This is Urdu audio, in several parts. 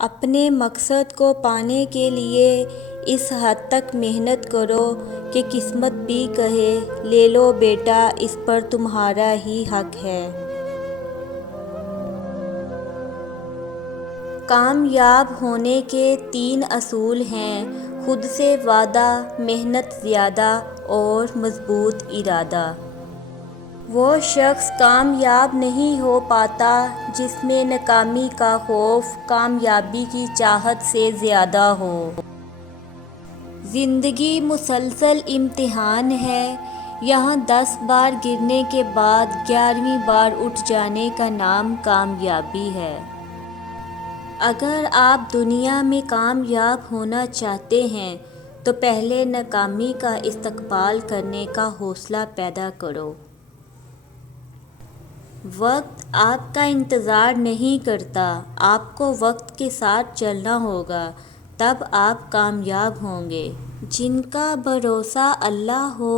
اپنے مقصد کو پانے کے لیے اس حد تک محنت کرو کہ قسمت بھی کہے لے لو بیٹا اس پر تمہارا ہی حق ہے۔ کامیاب ہونے کے 3 اصول ہیں: خود سے وعدہ، محنت زیادہ اور مضبوط ارادہ۔ وہ شخص کامیاب نہیں ہو پاتا جس میں ناکامی کا خوف کامیابی کی چاہت سے زیادہ ہو۔ زندگی مسلسل امتحان ہے، یہاں 10 بار گرنے کے بعد 11ویں بار اٹھ جانے کا نام کامیابی ہے۔ اگر آپ دنیا میں کامیاب ہونا چاہتے ہیں تو پہلے ناکامی کا استقبال کرنے کا حوصلہ پیدا کرو۔ وقت آپ کا انتظار نہیں کرتا، آپ کو وقت کے ساتھ چلنا ہوگا، تب آپ کامیاب ہوں گے۔ جن کا بھروسہ اللہ ہو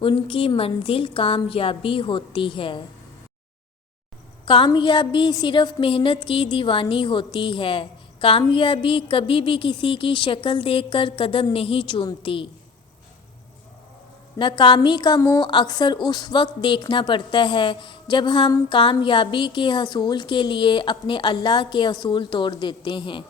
ان کی منزل کامیابی ہوتی ہے۔ کامیابی صرف محنت کی دیوانی ہوتی ہے۔ کامیابی کبھی بھی کسی کی شکل دیکھ کر قدم نہیں چومتی۔ ناکامی کا منہ اکثر اس وقت دیکھنا پڑتا ہے جب ہم کامیابی کے حصول کے لیے اپنے اللہ کے اصول توڑ دیتے ہیں۔